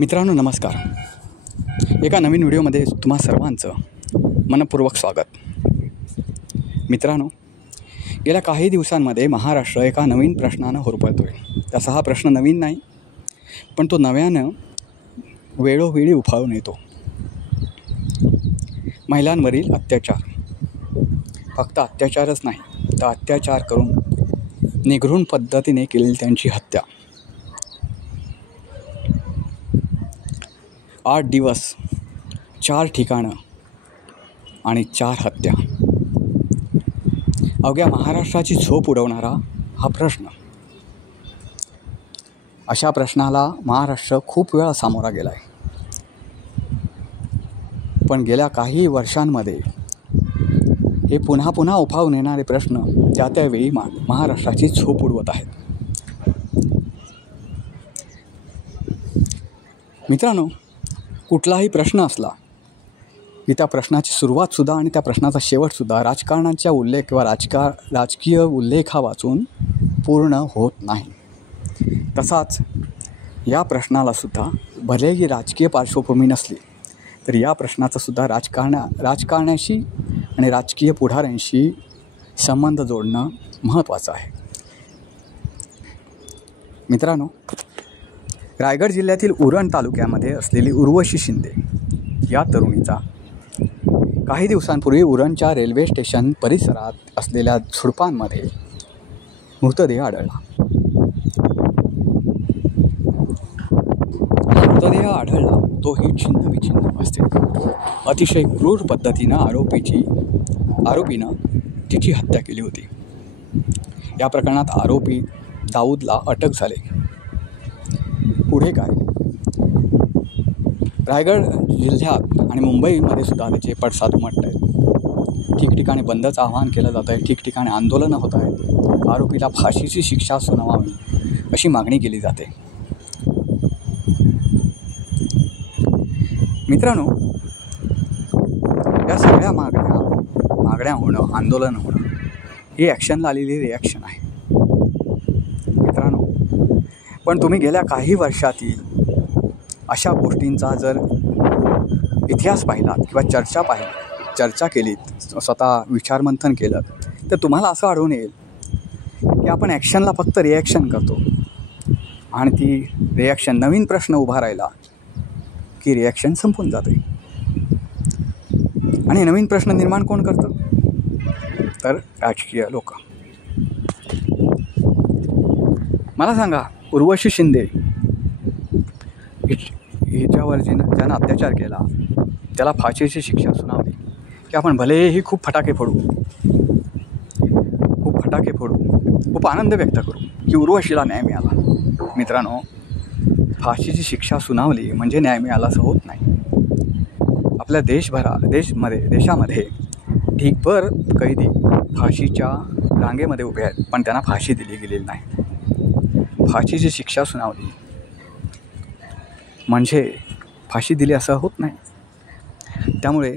मित्रांनो नमस्कार. एका नवीन व्हिडिओमध्ये तुम्हा सर्वांचं मनपूर्वक स्वागत. मित्रांनो, गेल्या काही दिवसांमध्ये महाराष्ट्र एका नवीन प्रश्नानं होरपळतो आहे. तसा हा प्रश्न नवीन नाही, पण तो नव्यानं वेळोवेळी उफाळून येतो. महिलांवरील अत्याचार. फक्त अत्याचारच नाही, तर अत्याचार करून निघृण पद्धतीने केलेली त्यांची हत्या. 8 दिवस 4 ठिकाणं आणि 4 हत्या. अवघ्या महाराष्ट्राची झोप उडवणारा हा प्रश्न. अशा प्रश्नाला महाराष्ट्र खूप वेळा सामोरा गेला आहे, पण गेल्या काही वर्षांमध्ये हे पुन्हा पुन्हा उफाळून येणारे प्रश्न त्यावेळी महाराष्ट्राची झोप उडवत आहेत. मित्रांनो, कुठलाही प्रश्न असला की त्या प्रश्नाची सुरुवातसुद्धा आणि त्या प्रश्नाचा शेवटसुद्धा राजकारणाच्या उल्लेख किंवा राजकीय उल्लेखा वाचून पूर्ण होत नाही. तसाच या प्रश्नालासुद्धा भलेही राजकीय पार्श्वभूमी नसली तरी या प्रश्नाचासुद्धा राजकारणाशी आणि राजकीय पुढाऱ्यांशी संबंध जोडणं महत्त्वाचं आहे. मित्रांनो, रायगड जिल्ह्यातील उरण तालुक्यामध्ये असलेली उर्वशी शिंदे या तरुणीचा काही दिवसांपूर्वी उरणच्या रेल्वे स्टेशन परिसरात असलेल्या झुडपांमध्ये मृतदेह आढळला. मृतदेह आढळला तोही छिन्न विछिन्न अवस्थेत. अतिशय क्रूर पद्धतीनं आरोपीनं तिची हत्या केली होती. या प्रकरणात आरोपी दाऊदला अटक झाली. पुढे काय? रायगड जिल्ह्यात आणि मुंबईमध्ये सुद्धा त्याचे पडसाद उमटत आहेत. ठिकठिकाणी बंदचं आवाहन केलं जातं आहे, ठिकठिकाणी आंदोलनं होत आहेत. आरोपीला फाशीची शिक्षा सुनावावी अशी मागणी केली जाते. मित्रांनो, या सगळ्या मागण्या होणं, आंदोलन होणं ही ॲक्शनला आलेली रिॲक्शन आहे. मित्रांनो, पण तुम्ही गेल्या काही वर्षातील अशा गोष्टींचा जर इतिहास पाहिलात किंवा चर्चा केलीत, स्वतः विचारमंथन केलं, तर तुम्हाला असं आढळून येईल की आपण ॲक्शनला फक्त रिॲक्शन करतो आणि ती रिॲक्शन, नवीन प्रश्न उभा राहिला की रिॲक्शन संपून जाते. आणि नवीन प्रश्न निर्माण कोण करतं? तर राजकीय लोक. मला सांगा, उर्वशी शिंदे हिच्यावर ज्यानं अत्याचार केला त्याला फाशीची शिक्षा सुनावली की आपण भलेही खूप फटाके फोडू, खूप आनंद व्यक्त करू की उर्वशीला न्याय मिळाला. मित्रांनो, फाशीची शिक्षा सुनावली म्हणजे न्याय मिळाला असं होत नाही. आपल्या देशामध्ये ढीगभर कैदी फाशीच्या रांगेमध्ये उभे आहेत, पण त्यांना फाशी दिली गेलेली नाही. फाशीची शिक्षा सुनावली म्हणजे फाशी दिली असं होत नाही. त्यामुळे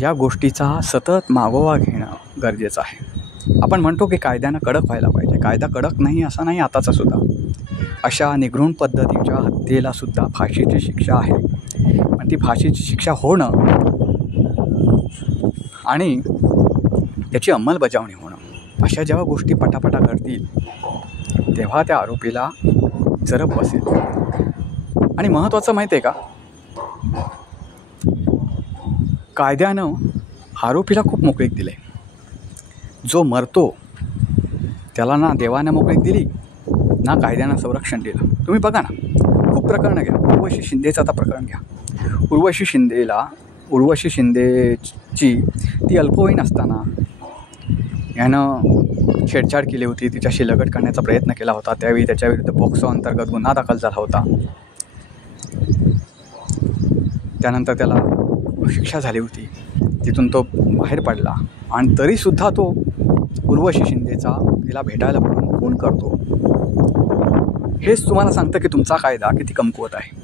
या गोष्टीचा सतत मागोवा घेणं गरजेचं आहे. आपण म्हणतो की कायद्यानं कडक व्हायला पाहिजे. कायदा कडक नाही असा नाही आताचा सुद्धा. अशा निघृण पद्धतीच्या हत्येलासुद्धा फाशीची शिक्षा आहे. पण ती फाशीची शिक्षा होणं आणि त्याची अंमलबजावणी होणं, अशा जेव्हा गोष्टी पटापटा घडतील तेव्हा त्या आरोपीला जरब बसेल. आणि महत्त्वाचं माहिती आहे का, कायद्यानं आरोपीला खूप मोकळीक दिली. जो मरतो त्याला ना देवानं मोकळीक दिली ना कायद्यानं संरक्षण दिलं. तुम्ही बघा ना, खूप प्रकरणं घ्या. उर्वशी शिंदेचं आता प्रकरण घ्या. उर्वशी शिंदेची ती अल्पवयीन असताना यानं छेडछाड केली होती, तिच्याशी लगट करण्याचा प्रयत्न केला होता. त्यावेळी त्याच्याविरुद्ध पॉक्सो अंतर्गत गुन्हा दाखल झाला होता. त्यानंतर त्याला शिक्षा झाली होती. तिथून तो बाहेर पडला आणि तरीसुद्धा तो उर्वशी शिंदेचा तिला भेटायला बोलून खून करतो. हेच तुम्हाला सांगतं की तुमचा कायदा किती कमकुवत आहे.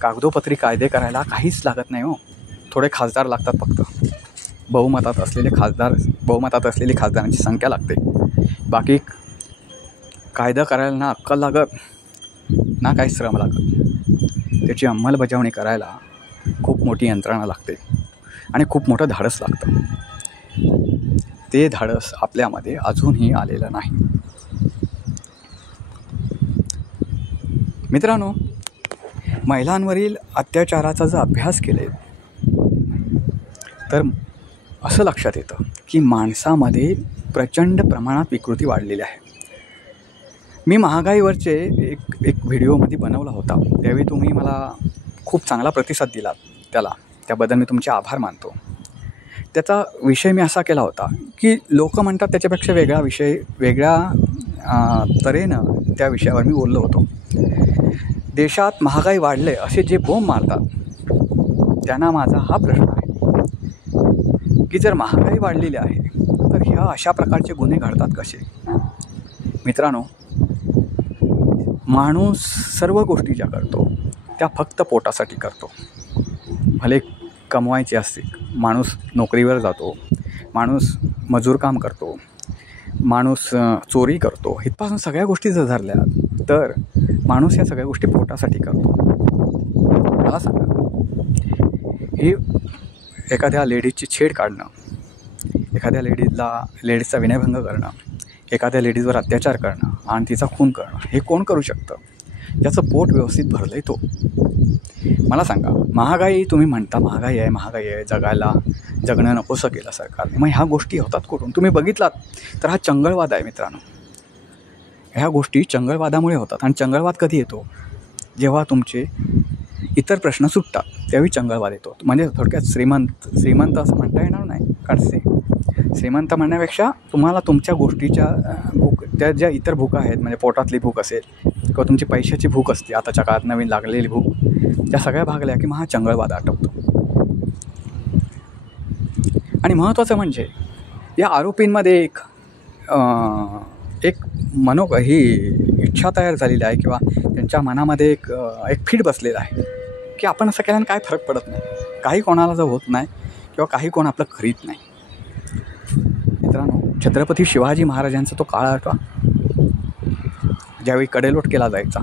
कागदोपत्री कायदे करायला काहीच लागत नाही हो. थोडे खासदार लागतात फक्त. बहुमतात असलेली खासदारांची संख्या लागते. बाकी कायदा करायला ना अक्कल लागत ना काही श्रम लागत. त्याची अंमलबजावणी करायला खूप मोठी यंत्रणा लागते आणि खूप मोठं धाडस लागतं. ते धाडस आपल्यामध्ये अजूनही आलेलं नाही. मित्रांनो, महिलांवरील अत्याचाराचा जर अभ्यास केले तर असं लक्षात येतं की माणसामध्ये प्रचंड प्रमाणात विकृती वाढलेली आहे. मी महागाईवरचे एक व्हिडिओमध्ये बनवला होता. त्यावेळी तुम्ही मला खूप चांगला प्रतिसाद दिला त्याबद्दल मी तुमचे आभार मानतो. त्याचा विषय मी असा केला होता की लोक म्हणतात त्याच्यापेक्षा वेगळा विषय, वेगळ्या तऱ्हेनं त्या विषयावर मी बोललो होतो. देशात महागाई वाढले असे जे बोंब मारतात त्यांना माझा हा प्रश्न आहे की जर महागाई वाढलेली आहे तर ह्या अशा प्रकारचे गुन्हे घडतात कसे? मित्रांनो, माणूस सर्व गोष्टी ज्या करतो त्या फक्त पोटासाठी करतो. भले कमवायचे असते, माणूस नोकरीवर जातो, माणूस मजूर काम करतो, माणूस चोरी करतो, इथपासून सगळ्या गोष्टी जर धरल्या तर माणूस या सगळ्या गोष्टी पोटासाठी करतो. मला सांगा, हे एखाद्या लेडीजची छेड काढणं, एखाद्या लेडीजचा विनयभंग करणं, एखाद्या लेडीजवर अत्याचार करणं आणि तिचा खून करणं, हे कोण करू शकतं? ज्याचं पोट व्यवस्थित भरलं आहे तो. मला सांगा, महागाई तुम्ही म्हणता महागाई आहे, जगणं नकोसं केलं सरकारने. मग ह्या गोष्टी होतात कुठून? तुम्ही बघितलात तर हा चंगळवाद आहे मित्रांनो. ह्या गोष्टी चंगळवादामुळे होतात. आणि चंगळवाद कधी येतो? जेव्हा तुमचे इतर प्रश्न सुटतात त्यावेळी चंगळवाद येतो. म्हणजे थोडक्यात श्रीमंत असं म्हणता येणार नाही, कारण श्रीमंत म्हणण्यापेक्षा तुम्हाला तुमच्या गोष्टीच्या त्या ज्या इतर भूका आहेत, म्हणजे पोटातली भूक असेल किंवा तुमची पैशाची भूक असते, आताच्या काळात नवीन लागलेली भूक, त्या सगळ्या भागल्या की मग हा चंगळवाद आटपतो. आणि महत्त्वाचं म्हणजे या आरोपींमध्ये एक ही इच्छा तयार झालेली आहे किंवा त्यांच्या मनामध्ये एक फीट बसलेला आहे की आपण असं केल्याने काय फरक पडत नाही, काही कोणाला जर होत नाही किंवा काही कोण आपलं खरीत नाही. मित्रांनो, छत्रपती शिवाजी महाराजांचा तो काळ आठवा, ज्यावेळी कडेलोट केला जायचा.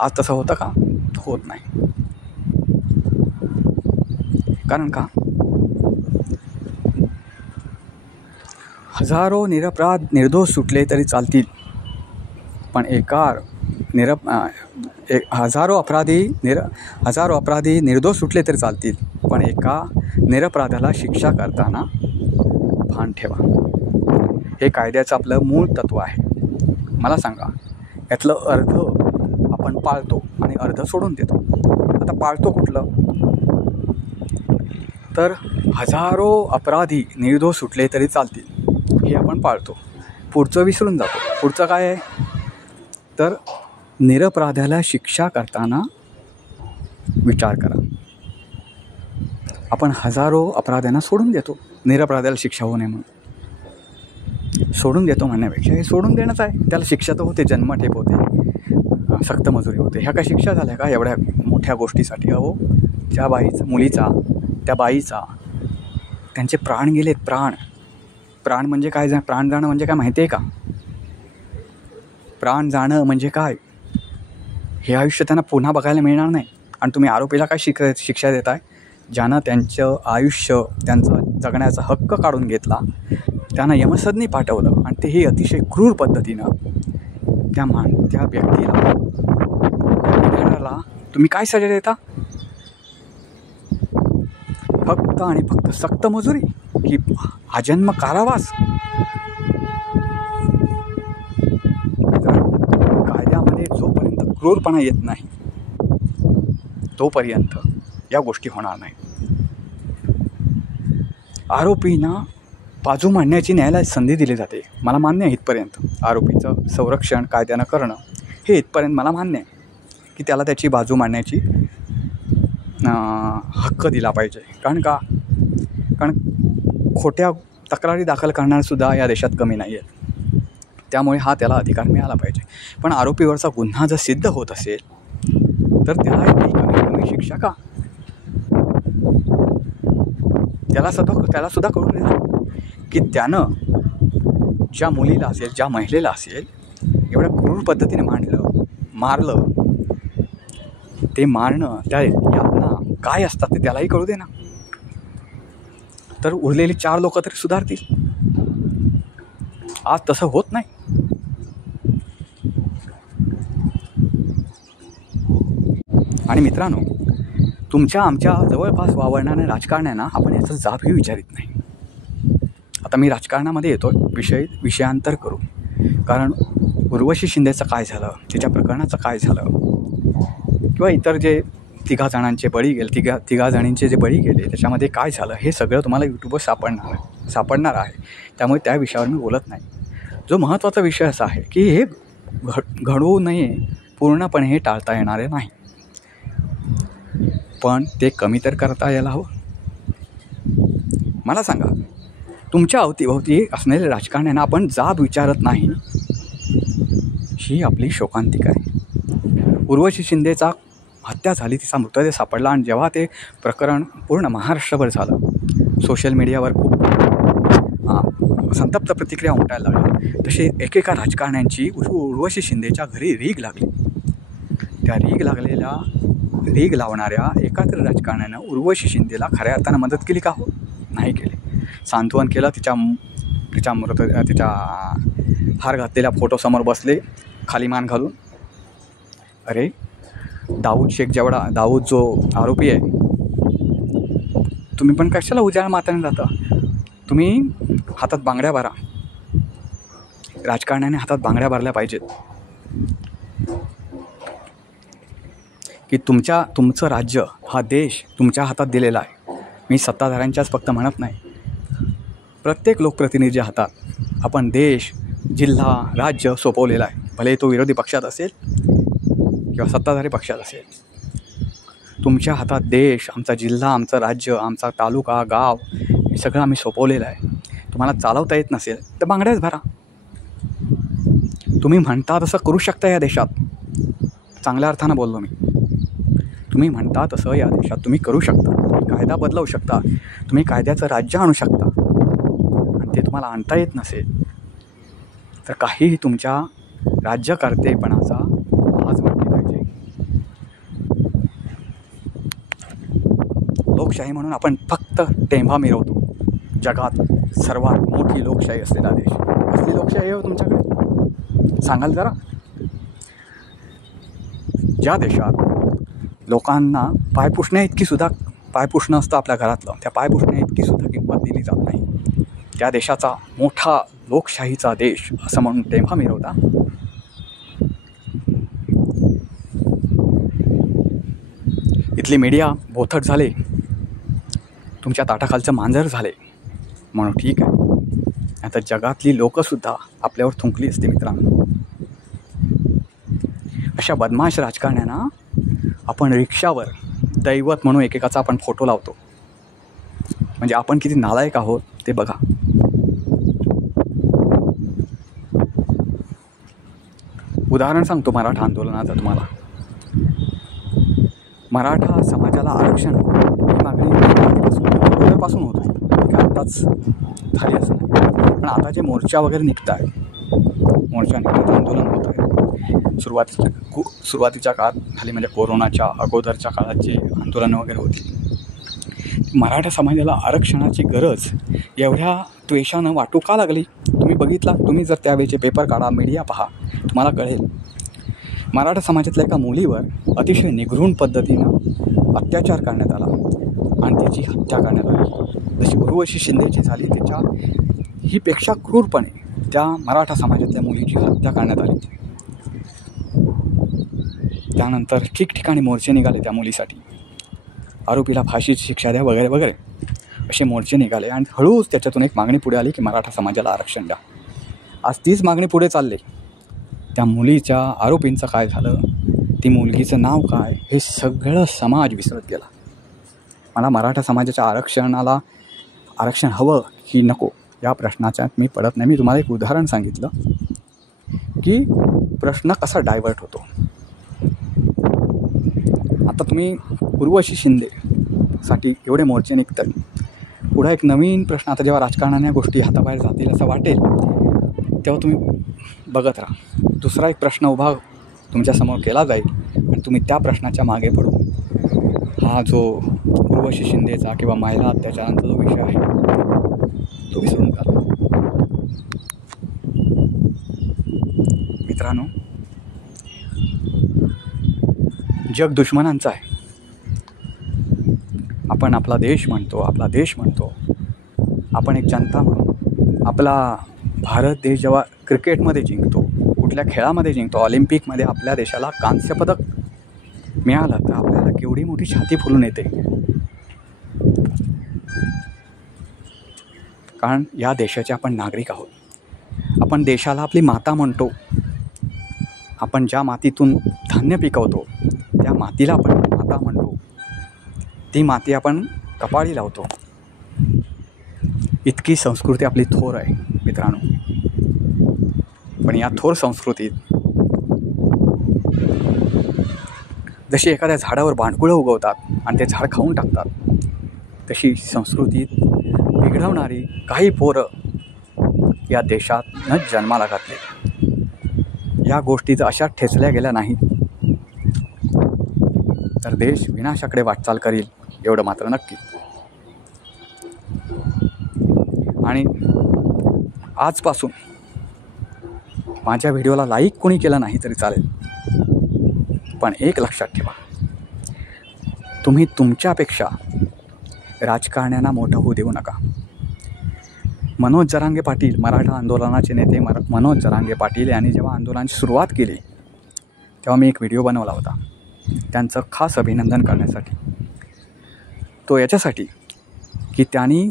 आज तसं होतं का? होत नाही. कारण का? हजारो निरपराध निर्दोष सुटले तरी चालतील, पण हजारो अपराधी निर्दोष सुटले तरी चालतील, पण एका निरपराधाला शिक्षा करताना भान ठेवा. हे कायद्याचं आपलं मूळ तत्व आहे. मला सांगा, यातलं अर्ध आपण पाळतो आणि अर्ध सोडून देतो. आता पाळतो कुठलं? तर हजारो अपराधी निर्दोष सुटले तरी चालतील हे आपण पाळतो. पुढचं विसरून जातो. पुढचं काय आहे? तर निरपराधाला शिक्षा करताना विचार करा. आपण हजारो अपराध्यांना सोडून देतो, निरपराधाला शिक्षा होऊ नये म्हणून सोडून देतो म्हणण्यापेक्षा हे सोडून देणंच आहे. त्याला शिक्षा तर होते, जन्मठेप होते, सक्त मजुरी होते. ह्या काय शिक्षा झाल्या का एवढ्या मोठ्या गोष्टीसाठी? अहो, त्या मुलीचा, त्या बाईचा, त्यांचे प्राण गेलेत. प्राण म्हणजे काय? प्राण जाणं म्हणजे काय माहिती आहे का? प्राण जाणं म्हणजे काय? हे आयुष्य त्यांना पुन्हा बघायला मिळणार नाही. आणि तुम्ही आरोपीला काय शिक्षा देताय? ज्यानं त्यांचं आयुष्य, त्यांचा जगण्याचा हक्क काढून घेतला, त्यांना यमसदनी पाठवलं आणि तेही अतिशय क्रूर पद्धतीनं त्या व्यक्तीला, त्या तुम्ही काय सजा देता? फक्त आणि फक्त सक्त मजुरी की आजन्म कारावास? कायद्यामध्ये जोपर्यंत क्रूरपणा येत नाही तोपर्यंत या गोष्टी होणार नाही. आरोपींना बाजू मांडण्याची न्यायालयात संधी दिली जाते. मला मान्य आहे इथपर्यंत. आरोपीचं संरक्षण कायद्यानं करणं हे इथपर्यंत मला मान्य आहे की त्याला त्याची बाजू मांडण्याची हक्क दिला पाहिजे. कारण खोट्या तक्रारी दाखल करणारसुद्धा या देशात कमी नाही आहेत. त्यामुळे त्याला अधिकार मिळाला पाहिजे. पण आरोपीवरचा गुन्हा जर सिद्ध होत असेल तर त्याला एवढी कमी शिक्षा का? त्याला सुद्धा कळून येतं की त्यानं ज्या मुलीला असेल, ज्या महिलेला असेल एवढ्या क्रूर पद्धतीने मारलं, ते मारणं, त्या यातना काय असतात ते त्यालाही कळू दे ना, तर उरलेली 4 लोक तरी सुधारतील. आज तसं होत नाही. आणि मित्रांनो, तुमच्या आमच्या जवळपास वावरणाऱ्या राजकारण्यांना आपण याचा जाबही विचारित नाही. आता मी राजकारणामध्ये येतो, विषयांतर करू. कारण उर्वशी शिंदेचं काय झालं, तिच्या प्रकरणाचं काय झालं, किंवा इतर जे 3 जणांचे बळी गेले, 3 जणींचे जे बळी गेले त्याच्यामध्ये काय झालं, हे सगळं तुम्हाला यूट्यूबवर सापडणार आहे. त्यामुळे त्या विषयावर मी बोलत नाही. जो महत्त्वाचा विषय असा आहे की हे घडवू नये, पूर्णपणे हे टाळता येणारे नाही, पण ते कमी तर करता यायला हवं. मला सांगा, तुमच्या अवतीभोवती असलेल्या राजकारण्यांना आपण जाब विचारत नाही, ही आपली शोकांतिका आहे. उर्वशी शिंदेचा हत्या झाली, तिचा मृतदेह सापडला, आणि जेव्हा ते प्रकरण पूर्ण महाराष्ट्रभर झालं, सोशल मीडियावर खूप संतप्त प्रतिक्रिया उमटायला लागल्या. तसे एकेका राजकारण्यांची उर्वशी शिंदेच्या घरी रीग लागली. त्या रीग लावणाऱ्या एकाच राजकारण्यानं उर्वशी शिंदेला खऱ्या अर्थानं मदत केली का? हो, नाही केली. सांत्वन केलं. तिच्या हार घातलेल्या फोटोसमोर बसले खाली मान घालून. अरे, दाऊद जो आरोपी आहे, तुम्ही पण कशाला उजाळ माताने जाता? तुम्ही हातात बांगड्या भरा. राजकारण्याने हातात बांगड्या भरल्या पाहिजेत की तुमचं राज्य, हा देश तुमच्या हातात दिलेला आहे. मी सत्ताधाऱ्यांच्याच फक्त म्हणत नाही, प्रत्येक लोकप्रतिनिधी हातात आपण देश, जिल्हा, राज्य सोपवलेला आहे. भले तो विरोधी पक्षात असेल किंवा सत्ताधारी पक्षात असेल, तुमच्या हातात देश, आमचा जिल्हा, आमचं राज्य, आमचा तालुका, गाव, हे सगळं आम्ही सोपवलेलं आहे. तुम्हाला चालवता येत नसेल तर बांगड्याच भरा. तुम्ही म्हणता तसं करू शकता या देशात. चांगल्या अर्थानं बोललो मी. तुम्ही म्हणता तसं या देशात तुम्ही करू शकता. तुम्ही कायदा बदलवू शकता. तुम्ही कायद्याचं राज्य आणू शकता. आणि ते तुम्हाला आणता येत नसेल तर काहीही तुमच्या राज्यकर्तेपणाचा लाज वाटली पाहिजे. लोकशाही म्हणून आपण फक्त टेंभा मिरवतो. जगात सर्वात मोठी लोकशाही असलेला देश. कसली लोकशाही आहे तुमच्याकडे? सांगाल जरा. ज्या देशात लोकांना पायपुसणं असतं आपल्या घरातलं, त्या पायपुसण्या इतकी सुद्धा किंमत दिली जात नाही. त्या देशाचा मोठा लोकशाहीचा देश असं म्हणून टेंभा मिरवता. इथली मीडिया बोथट झाले, तुमच्या ताटाखालचं मांजर झाले म्हणून ठीक आहे. आता जगातली लोकंसुद्धा आपल्यावर थुंकली असते मित्रांनो. अशा बदमाश राजकारण्यांना आपण रिक्षावर दैवत म्हणून एकेकाचा आपण फोटो लावतो. म्हणजे आपण किती नालायक आहोत ते बघा. उदाहरण सांगतो मराठा आंदोलनाचं तुम्हाला. मराठा समाजाला आरक्षण ही मागणी अगोदरपासून होत आहे. काय आत्ताच झाली असं नाही. पण आता जे मोर्चा वगैरे निघत आहे, आंदोलन होत आहे. सुरुवातीच्या काळात झाली, म्हणजे कोरोनाच्या अगोदरच्या काळात जे आंदोलनं वगैरे होती, मराठा समाजाला आरक्षणाची गरज एवढ्या त्वेषानं वाटू का लागली? तुम्ही बघितला, तुम्ही जर त्यावेळेचे पेपर काढा, मीडिया पहा, तुम्हाला कळेल. मराठा समाजातल्या एका मुलीवर अतिशय निघृण पद्धतीनं अत्याचार करण्यात आला आणि त्याची हत्या करण्यात आली. जशी उर्वशी शिंदेची झाली, त्याच्या ही पेक्षा क्रूरपणे त्या मराठा समाजातल्या मुलीची हत्या करण्यात आली. त्यानंतर ठिकठिकाणी मोर्चे निघाले त्या मुलीसाठी. आरोपीला फाशीची शिक्षा द्या वगैरे वगैरे असे मोर्चे निघाले. आणि हळूच त्याच्यातून एक मागणी पुढे आली की मराठा समाजाला आरक्षण द्या. आज तीच मागणी पुढे चालली. त्या मुलीच्या आरोपींचं काय झालं, ती मुलगीचं नाव काय, हे सगळं समाज विसरत गेला. मला मराठा समाजाच्या आरक्षण हवं की नको या प्रश्नाच्यात मी पडत नाही. मी तुम्हाला एक उदाहरण सांगितलं की प्रश्न कसा डायव्हर्ट होतो. आता तुम्ही उर्वशी शिंदेसाठी एवढे मोर्चे निघतात, पुढे एक नवीन प्रश्न, आता जेव्हा राजकारणाने गोष्टी हाताबाहेर जातील असं वाटेल तेव्हा तुम्ही बघत राहा. दुसरा एक प्रश्न उभा तुमच्यासमोर केला जाईल आणि तुम्ही त्या प्रश्नाच्या मागे पडून हा जो उर्वशी शिंदेचा किंवा महिला अत्याचारांचा जो विषय आहे तो विसरून जातो. मित्रांनो, जग दुश्मनांचं आहे. आपण आपला देश म्हणतो, आपण एक जनता म्हणून आपला भारत देश जेव्हा क्रिकेटमध्ये जिंकतो, कुठल्या खेळामध्ये जिंकतो, ऑलिम्पिकमध्ये आपल्या देशाला कांस्यपदक मिळालं तर आपल्याला केवढी मोठी छाती फुलून येते. कारण या देशाचे आपण नागरिक आहोत. आपण देशाला आपली माता म्हणतो. आपण ज्या मातीतून धान्य पिकवतो त्या मातीला आपण माता म्हणतो. ती माती आपण कपाळी लावतो. इतकी संस्कृती आपली थोर आहे मित्रांनो. पण या थोर संस्कृतीत जशी एखाद्या झाडावर बांडकुळं उगवतात आणि ते झाड खाऊन टाकतात, तशी संस्कृतीत बिघडवणारी काही पोरं या देशात न जन्माला घातले. या गोष्टी जर अशा ठेचल्या गेल्या नाहीत तर देश विनाशाकडे वाटचाल करील एवढं मात्र नक्की. आणि आजपासून माझ्या व्हिडिओला लाईक कोणी केलं नाही तरी चालेल, पण एक लक्षात ठेवा, तुम्ही तुमच्यापेक्षा राजकारण्यांना मोठं होऊ देऊ नका. मनोज जरांगे पाटील, मराठा आंदोलनाचे नेते मनोज जरांगे पाटील यांनी जेव्हा आंदोलनाची सुरुवात केली तेव्हा मी एक व्हिडिओ बनवला होता त्यांचं खास अभिनंदन करण्यासाठी. तो याच्यासाठी की त्यांनी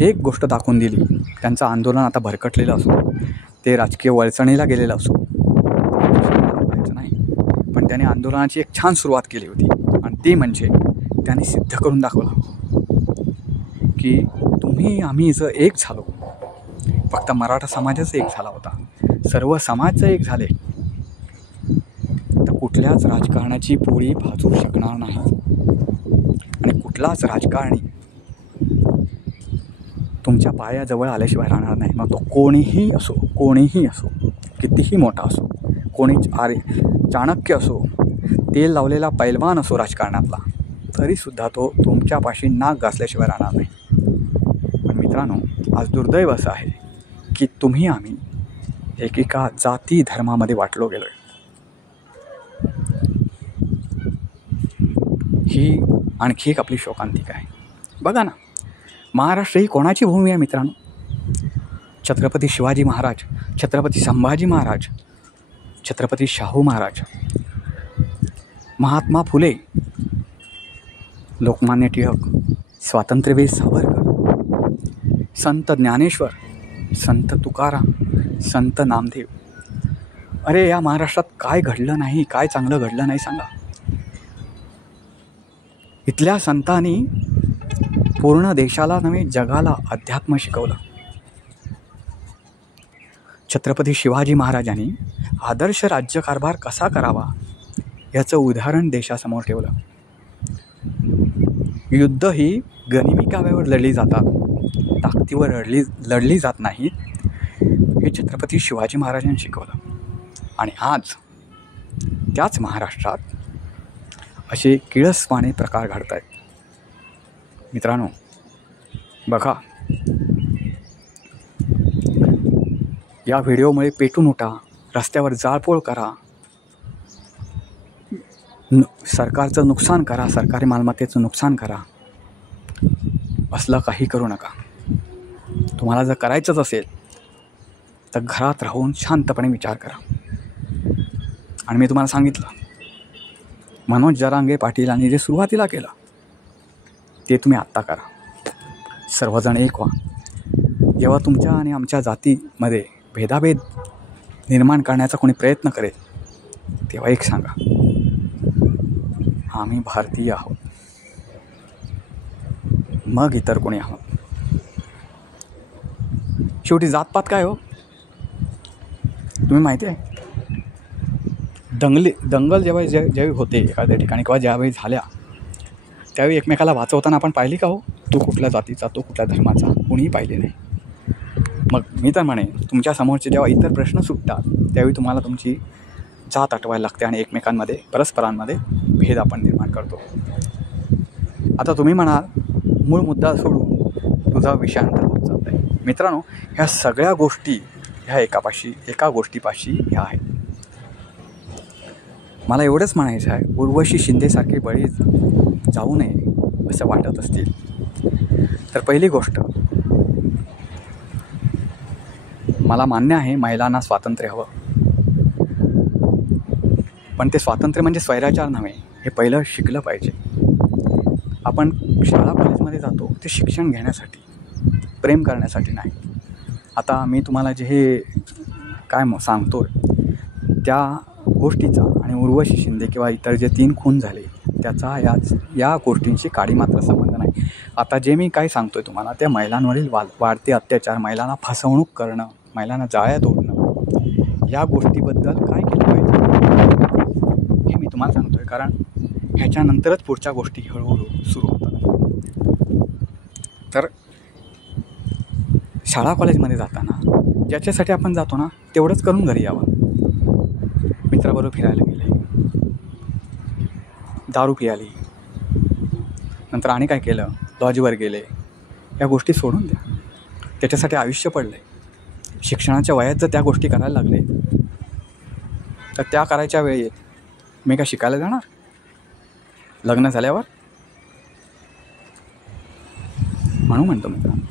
एक गोष्ट दाखवून दिली. त्यांचं आंदोलन आता भरकटलेलं असो, ते राजकीय वळचणीला गेलेलं असो, व्हायचं नाही, पण त्याने आंदोलनाची एक छान सुरुवात केली होती. आणि ती म्हणजे त्यांनी सिद्ध करून दाखवलं की तुम्ही आम्ही जर एक झालो, फक्त मराठा समाजच एक झाला होता, सर्व समाज एक झाले तर कुठल्याच राजकारणाची पोळी भाजू शकणार नाही. आणि कुठलाच राजकारणी तुमच्या पायाजवळ आल्याशिवाय राहणार नाही. मग तो कोणीही असो, कितीही मोठा असो, कोणी चाणक्य असो, तेल लावलेला पैलवान असो राजकारणातला, तरीसुद्धा तो तुमच्यापाशी नाक घासल्याशिवाय राहणार नाही. पण मित्रांनो, आज दुर्दैव असं आहे की तुम्ही आम्ही एकेका जाती धर्मामध्ये वाटलो गेलो आहे. ही आणखी एक आपली शोकांतिका आहे. बघा ना, महाराष्ट्र ही कोणाची भूमी आहे मित्रांनो? छत्रपती शिवाजी महाराज, छत्रपती संभाजी महाराज, छत्रपती शाहू महाराज, महात्मा फुले, लोकमान्य टिळक, स्वातंत्र्यवीर सावरकर, संत ज्ञानेश्वर, संत तुकाराम, संत नामदेव. अरे या महाराष्ट्रात काय घडलं नाही, काय चांगलं घडलं नाही सांगा? इथल्या संतांनी पूर्ण देशाला नव्हे जगाला अध्यात्म शिकवलं. छत्रपती शिवाजी महाराजांनी आदर्श राज्यकारभार कसा करावा याचं उदाहरण देशासमोर ठेवलं. युद्ध ही गनिमी लढली जातात, ताकदीवर लढली जात नाहीत, हे छत्रपती शिवाजी महाराजांनी शिकवलं. आणि आज त्याच महाराष्ट्रात असे किळसवाणे प्रकार घडत आहेत. मित्रांनो बघा, या व्हिडिओमुळे पेटून उठा, रस्त्यावर जाळपोळ करा, सरकारचं नुकसान करा, सरकारी मालमत्तेचं नुकसान करा, असलं काही करू नका. तुम्हाला जर करायचंच असेल तर घरात राहून शांतपणे विचार करा. आणि मी तुम्हाला सांगितलं, मनोज जरांगे पाटीलांनी जे सुरुवातीला केलं ते तुम्ही आत्ता करा. सर्वजण एक व्हा. जेव्हा तुमच्या आणि आमच्या जातीमध्ये भेदाभेद निर्माण करण्याचा कोणी प्रयत्न करेल तेव्हा एक सांगा, आम्ही भारतीय आहोत, मग इतर कोणी आहोत. शेवटी जातपात काय हो तुम्ही माहिती आहे? दंगल ज्यावेळी होते एखाद्या ठिकाणी किंवा ज्यावेळी झाल्या त्यावेळी एकमेकाला वाचवताना आपण पाहिली का हो? तो कुठल्या जातीचा, तो कुठल्या धर्माचा, कोणीही पाहिले नाही. मग मी तर म्हणेन, तुमच्या समोरचे जेव्हा इतर प्रश्न सुटतात त्यावेळी तुम्हाला तुमची जात आठवायला लागते आणि एकमेकांमध्ये परस्परांमध्ये भेद आपण निर्माण करतो. आता तुम्ही म्हणाल मूळ मुद्दा सोडून तुझा विषयांतर होत जात आहे. मित्रांनो, ह्या सगळ्या गोष्टी ह्या एका गोष्टीपाशी ह्या आहेत. मला एवढंच म्हणायचं आहे, उर्वशी शिंदेसारखे बळी जाऊ नये असं वाटत असतील तर पहिली गोष्ट, मला मान्य आहे महिलांना स्वातंत्र्य हवं, पण ते स्वातंत्र्य म्हणजे स्वैराचार नव्हे, हे पहिलं शिकलं पाहिजे. आपण शाळा कॉलेजमध्ये जातो ते शिक्षण घेण्यासाठी, प्रेम करण्यासाठी नाही. आता मी तुम्हाला जे हे काय सांगतो त्या गोष्टीचा आणि उर्वशी शिंदे किंवा इतर जे 3 खून झाले त्याचा या गोष्टींशी काडी मात्र संबंध नाही. आता जे मी काय सांगतो आहे तुम्हाला, त्या महिलांवरील वाढते अत्याचार, महिलांना फसवणूक करणं, महिलांना जाळ्यात ओढणं, या गोष्टीबद्दल काय केलं पाहिजे हे मी तुम्हाला सांगतो आहे. कारण ह्याच्यानंतरच पुढच्या गोष्टी हळूहळू सुरू होतात. तर शाळा कॉलेजमध्ये जाताना ज्याच्यासाठी आपण जातो ना तेवढंच करून घरी यावं. मित्राबरोबर फिरायला गेले, दारू पियाली, नंतर आणि काय केलं, लॉजवर गेले, या गोष्टी सोडून द्या. त्याच्यासाठी आयुष्य पडलं आहे. शिक्षणाच्या वयात जर त्या गोष्टी करायला लागले तर त्या करायच्या वेळी मी काय शिकायला जाणार? लग्न झाल्यावर म्हणून म्हणतो मित्रांनो.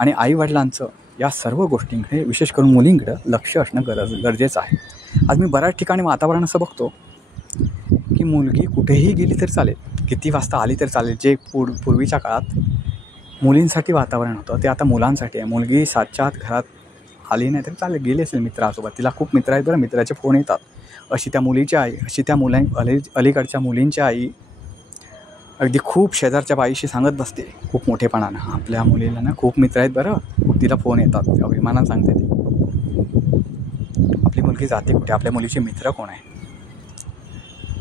आणि आईवडिलांचं या सर्व गोष्टींकडे, विशेष करून मुलींकडं लक्ष असणं गरजेचं आहे. आज मी बऱ्याच ठिकाणी वातावरण असं बघतो की मुलगी कुठेही गेली तरी चालेल, किती वाजता आली तरी चालेल. जे पूर्वीच्या काळात मुलींसाठी वातावरण होतं ते आता मुलांसाठी आहे. मुलगी 7च्या आत घरात आली नाही तरी चालेल, गेली असेल मित्रासोबत, तिला खूप मित्र आहेत बरं, मित्राचे फोन येतात, अशी त्या मुलीची आई, अशी त्या अलीकडच्या मुलींची आई अगदी खूप शेजारच्या बाईशी सांगत बसते खूप मोठेपणानं, आपल्या मुलीला ना खूप मित्र आहेत बरं, तिला फोन येतात, अभिमानानं सांगते ती. आपली मुलगी जाते कुठे, आपल्या मुलीचे मित्र कोण आहे?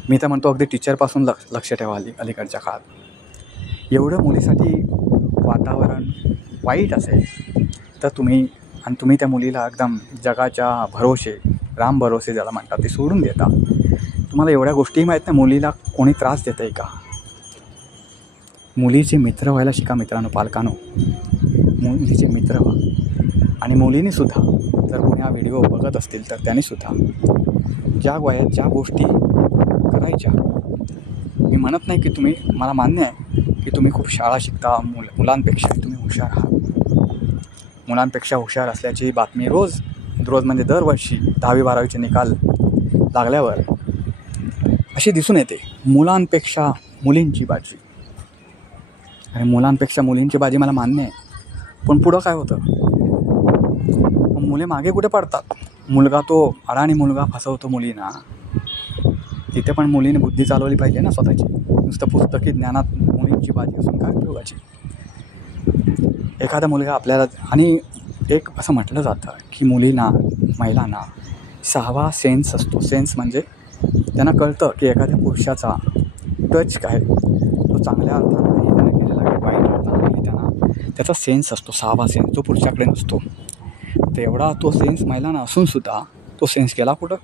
मी तर म्हणतो अगदी टीचरपासून लक्ष ठेवा. अलीकडच्या काळात एवढं मुलीसाठी वातावरण वाईट असेल तर तुम्ही त्या मुलीला एकदम जगाच्या भरोसे, राम भरोसे ज्याला म्हणतात, ते सोडून देता. तुम्हाला एवढ्या गोष्टी माहीत नाही मुलीला कोणी त्रास देतं आहे का? मुलीचे मित्र व्हायला शिका मित्रांनो, पालकांनो, मुलीचे मित्र व्हा. आणि मुलींनीसुद्धा जर कोणी हा व्हिडिओ बघत असतील तर त्यांनीसुद्धा ज्या वयात ज्या गोष्टी करायच्या, मी म्हणत नाही की तुम्ही, मला मान्य आहे की तुम्ही खूप शाळा शिकता, मुलांपेक्षा तुम्ही हुशार आहात, मुलांपेक्षा हुशार असल्याची बातमी रोज म्हणजे दरवर्षी 10वी-12वीचे निकाल लागल्यावर अशी दिसून येते. मुलांपेक्षा मुलींची बाजी, आणि मुलांपेक्षा मुलींची बाजी मला मान्य आहे. पण पुढं काय होतं, मुले मागे कुठे पडतात. मुलगा तो अडाणी मुलगा फसवतो मुलींना, तिथे पण मुलीने बुद्धी चालवली पाहिजे ना स्वतःची. नुसतं पुस्तकी ज्ञानात मुलींची बाजी असून काय उपयोगाची? एखादा मुलगा आपल्याला, आणि एक असं म्हटलं जातं की महिलांना 6वा सेन्स असतो. सेन्स म्हणजे त्यांना कळतं की एखाद्या पुरुषाचा टच काय, तो चांगल्या अर्थानं त्याने केलेला आहे, वाईट अर्थानं त्यांना त्याचा सेन्स असतो. 6वा सेन्स जो पुरुषाकडे नसतो. तर एवढा तो सेन्स महिलांना असूनसुद्धा तो सेन्स गेला कुठं?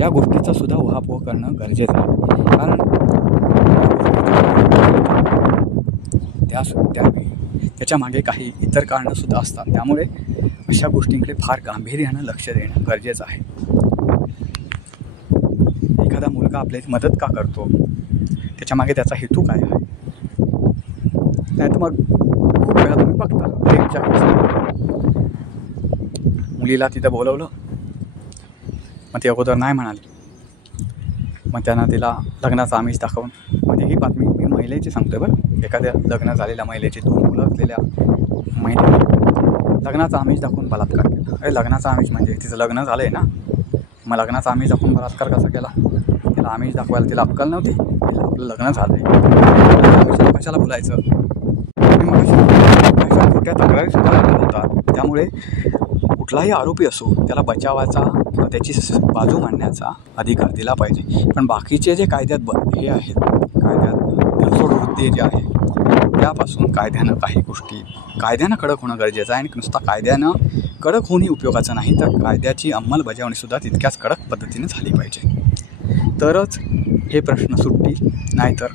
या गोष्टीचा सुद्धा उहापोह करणं गरजेचं आहे. कारण त्याच्या मागे काही इतर कारणंसुद्धा असतात. त्यामुळे अशा गोष्टींकडे फार गांभीर्यानं लक्ष देणं गरजेचं आहे. एखादा मुलगा आपल्याची मदत का करतो, त्याच्यामागे त्याचा हेतू काय आहे? नाही तर मग खूप वेळा तुम्ही बघता रेपच्या केस, मुलीला तिथं बोलवलं, मग ती अगोदर नाही म्हणाली, मग त्यांना तिला लग्नाचा आमिष दाखवून, म्हणजे ही बातमी मी महिलेची सांगतोय बरं, एखाद्या लग्न झालेल्या महिलेची 2 मुलं असलेल्या महिलेने लग्नाचा आमिष दाखवून बलात्कार केला. अरे लग्नाचा आमिष म्हणजे तिचं लग्न झालं आहे ना, मग लग्नाचा आमिष दाखवून बलात्कार कसा केला? तिला आमिष दाखवायला तिला अक्कल नव्हती, तिला आपलं लग्न झालं आहे, कशाला बोलायचं? आणि मग अशा खोट्या तक्रारीसुद्धा लागल्या होतात. त्यामुळे कुठलाही आरोपी असो त्याला बचावाचा किंवा त्याची बाजू मांडण्याचा अधिकार दिला पाहिजे. पण बाकीचे जे कायद्यात हे आहेत, कायद्यात धरसोड वृत्ती जे आहे त्यापासून कायद्यानं काही गोष्टी कडक होणं गरजेचं आहे. आणि नुसता कायद्यानं कडक होणे उपयोगाचं नाही, तर कायद्याची अंमलबजावणीसुद्धा तितक्याच कडक पद्धतीने झाली पाहिजे. तरच हे प्रश्न सुटतील, नाहीतर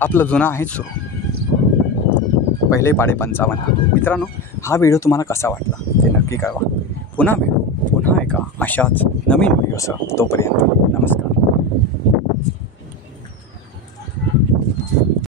आपलं जुनं आहेच सुरू. पहिले पाढे 55. मित्रांनो, हा व्हिडिओ तुम्हाला कसा वाटला ते नक्की कळवा. पुन्हा भेटू पुन्हा एका अशाच नवीन व्हिडिओसह. तोपर्यंत